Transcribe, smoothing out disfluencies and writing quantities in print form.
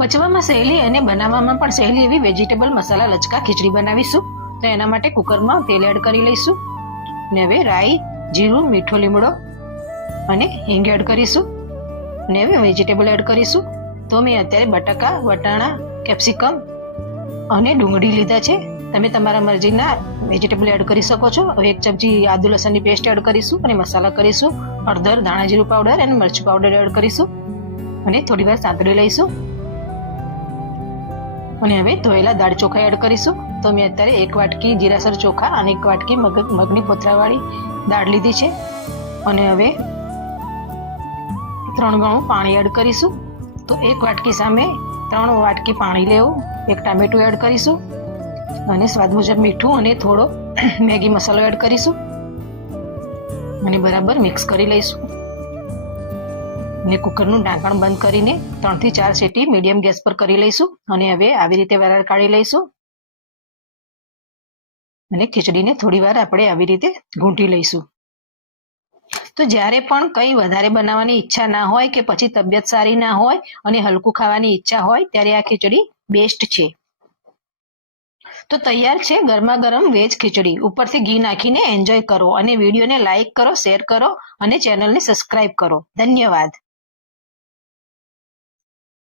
પચવામાં સહેલી અને બનાવવામાં પણ સહેલી એવી વેજીટેબલ મસાલા લચકા ખીચડી બનાવીશું. તો એના માટે કુકરમાં તેલ એડ કરી લઈશું અને હવે રાઈ, જીરું, મીઠો લીમડો અને હિંગ એડ કરીશું અને હવે વેજીટેબલ એડ કરીશું. તો મેં અત્યારે બટાકા, વટાણા, કેપ્સિકમ અને ડુંગળી લીધા છે. તમે તમારા મરજીના વેજીટેબલ એડ કરી શકો છો. હવે 1 ચમચી આદુ લસણની પેસ્ટ એડ કરીશું અને મસાલા કરીશું. હળદર, ધાણા જીરું પાવડર અને મરચું પાવડર એડ કરીશું અને થોડી વાર સાંતળી લઈશું. અને હવે ધોયેલા દાળ ચોખા એડ કરીશું. તો મેં અત્યારે 1 વાટકી જીરાસર ચોખા અને 1 વાટકી મગની પોથરાવાળી દાળ લીધી છે. અને હવે 3 ગણું પાણી એડ કરીશું. તો 1 વાટકી સામે 3 વાટકી પાણી લેવું. 1 ટામેટું એડ કરીશું અને સ્વાદ મુજબ મીઠું અને થોડો મેગી મસાલો એડ કરીશું અને બરાબર મિક્સ કરી લઈશું. અને કુકરનું ઢાંકણ બંધ કરીને 3 થી 4 સીટી મીડિયમ ગેસ પર કરી લઈશું. અને હવે આવી રીતે વરાળ કાઢી લઈશું અને ખીચડીને થોડી વાર આપણે આવી રીતે ઘૂંટી લઈશું. તો જ્યારે પણ કંઈ વધારે બનાવવાની ઈચ્છા ના હોય કે પછી તબિયત સારી ના હોય અને હલકું ખાવાની ઈચ્છા હોય ત્યારે આ ખીચડી બેસ્ટ છે. તો તૈયાર છે ગરમા ગરમ વેજ ખીચડી. ઉપરથી ઘી નાખીને એન્જોય કરો અને વિડીયોને લાઈક કરો, શેર કરો અને ચેનલને સબસ્ક્રાઇબ કરો. ધન્યવાદ.